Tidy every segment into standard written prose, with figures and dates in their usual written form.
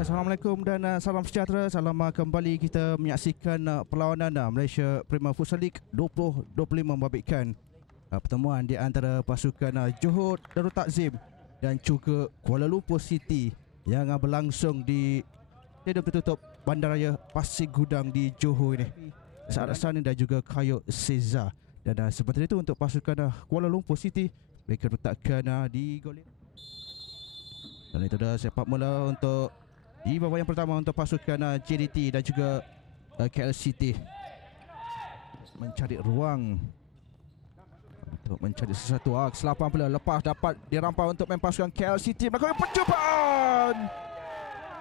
Ya, Assalamualaikum dan salam sejahtera. Salam kembali kita menyaksikan perlawanan Malaysia Premier Futsal League 2025 membabitkan pertemuan di antara pasukan Johor Darul Takzim dan juga Kuala Lumpur City yang berlangsung di stadium tertutup Bandaraya Pasir Gudang di Johor ini. Saat Sani dan juga Kayo Seza. Dan seperti itu untuk pasukan Kuala Lumpur City, mereka letakkan di gol. Dan itu dah sepak mula untuk di babak yang pertama untuk pasukan JDT dan juga KLCT mencari ruang untuk mencari sesuatu. Kesilapan pula lepas dapat dirampas untuk main pasukan KLCT melakukan percubaan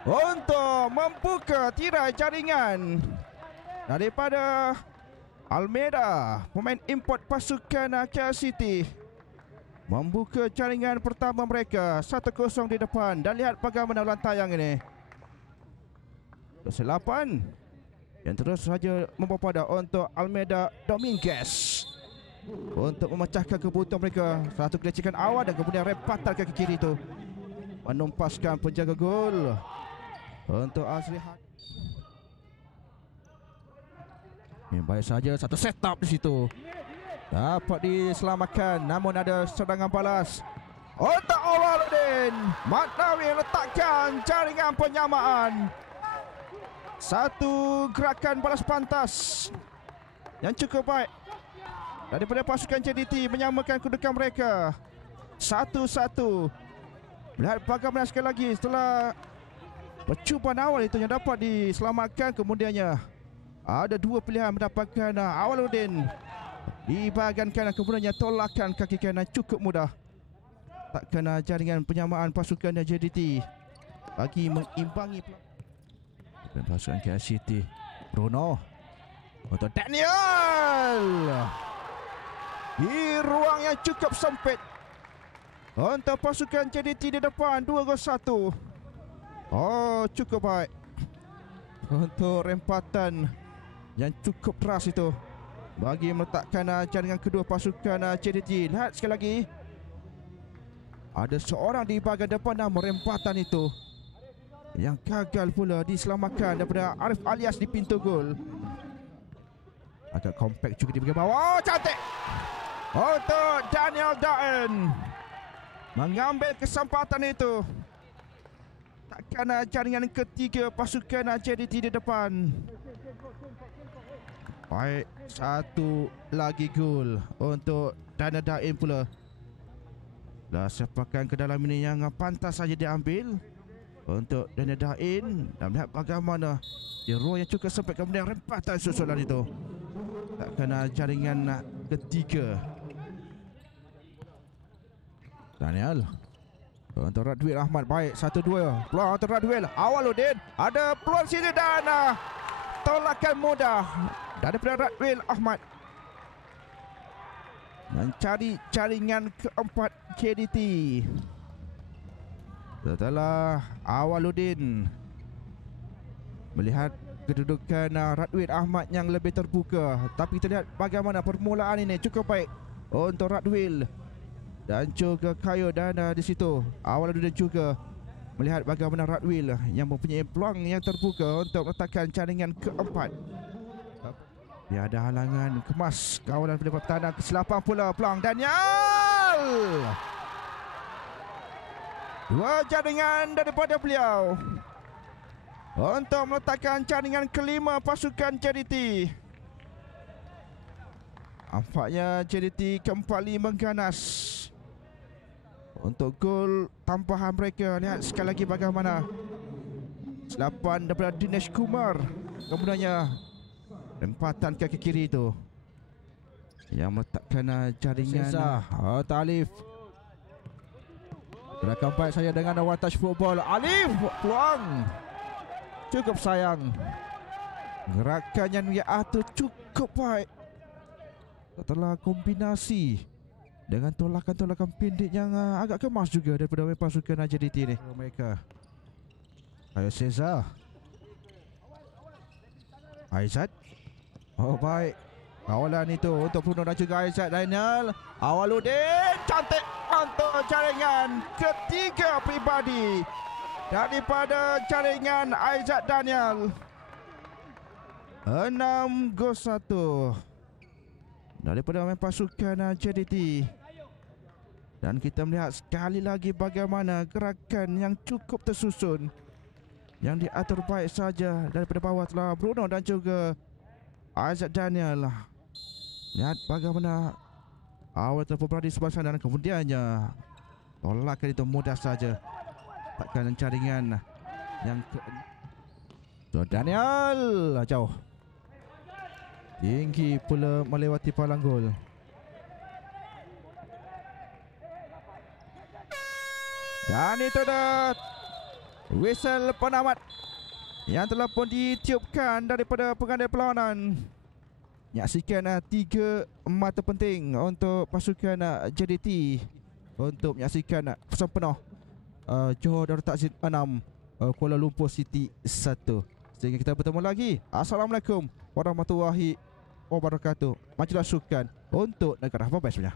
untuk membuka tirai jaringan daripada Almeida, pemain import pasukan KLCT, membuka jaringan pertama mereka 1-0 di depan. Dan lihat bagaimana lantaian ini, kesilapan yang terus saja membawa pada untuk Almeida Dominguez untuk memecahkan kebutuhan mereka. Satu kelecekan awal dan kemudian repatan kaki kiri itu menumpaskan penjaga gol untuk Azrihan. Yang baik saja, satu setup di situ dapat diselamatkan, namun ada serangan balas untuk Awaluddin. Matnawi letakkan jaringan penyamaan. Satu gerakan balas pantas yang cukup baik daripada pasukan JDT menyamakan kedudukan mereka 1-1. Lihat bagaimana sekali lagi setelah percubaan awal itu yang dapat diselamatkan, kemudiannya ada dua pilihan mendapatkan Awaluddin di bahagian kanan, kemudiannya tolakan kaki kanan cukup mudah. Tak kena jaringan penyamaan pasukan JDT bagi mengimbangi dan pasukan KLCT. Bruno untuk Daniel di ruang yang cukup sempit untuk pasukan JDT di depan. 2-1. Oh, cukup baik untuk rempatan yang cukup keras itu bagi meletakkan jaringan kedua pasukan JDT. Lihat sekali lagi, ada seorang di bahagian depan merempatan itu yang gagal pula diselamatkan daripada Arif Alias di pintu gol. Agak kompak juga di bahagian bawah. Oh, cantik untuk Daniel Daen mengambil kesempatan itu. Takkan jaringan ketiga pasukan JDT di depan. Baik, satu lagi gol untuk Daniel Daen pula. Dah sepakan ke dalam ini yang pantas saja diambil untuk Daniel Daen. Dan melihat bagaimana di ruang yang cukup sempit, kemudian rempatan susulan itu. Tak kena jaringan ketiga. Daniel untuk Radwil Ahmad. Baik, 1-2 peluang untuk Radwil. Awaluddin ada peluang sini dan tolakan mudah daripada Radwil Ahmad mencari jaringan keempat JDT. Setelah Awaluddin melihat kedudukan Radwil Ahmad yang lebih terbuka, tapi kita lihat bagaimana permulaan ini cukup baik untuk Radwil dan juga Kayo. Dan di situ Awaluddin juga melihat bagaimana Radwil yang mempunyai peluang yang terbuka untuk meletakkan jaringan keempat. Dia ada halangan, kemas kawalan pada pertahanan. Kesilapan pula peluang Daniel. Dua jaringan daripada beliau untuk meletakkan jaringan kelima pasukan JDT. Nampaknya JDT kembali mengganas untuk gol tambahan mereka. Lihat sekali lagi bagaimana selapan daripada Dinesh Kumar, kemudiannya rempatan kaki kiri itu yang meletakkan jaringan Alif. Gerakan baik saya dengan one touch football. Alif, peluang cukup sayang. Gerakan yang itu cukup baik setelah kombinasi dengan tolakan-tolakan pendek yang agak kemas juga daripada pasukan JDT ni. Mereka Ayo Cesar, Aizat. Oh, baik kawalan itu untuk Bruno dan juga Aizat. Daniel Awaluddin, cantik untuk jaringan ketiga pribadi daripada jaringan Aizat Daniel. 6-1 daripada main pasukan JDT. Dan kita melihat sekali lagi bagaimana gerakan yang cukup tersusun, yang diatur baik saja daripada bawah telah Bruno dan juga Aizat Daniel. Lihat bagaimana awal telah berada di sebelah sana dan kemudiannya tolakan itu mudah saja. Takkan jaringan yang so, Daniel jauh, tinggi pula melewati palang gol. Dan itu dah whistle penamat yang telah pun ditiupkan daripada pengadil perlawanan. Menyaksikan 3 mata penting untuk pasukan JDT untuk menyaksikan pesan penuh Johor Darul Takzim 6, Kuala Lumpur City 1. Sehingga kita bertemu lagi. Assalamualaikum warahmatullahi wabarakatuh. Majulah sukan untuk negara. Bye-bye semuanya.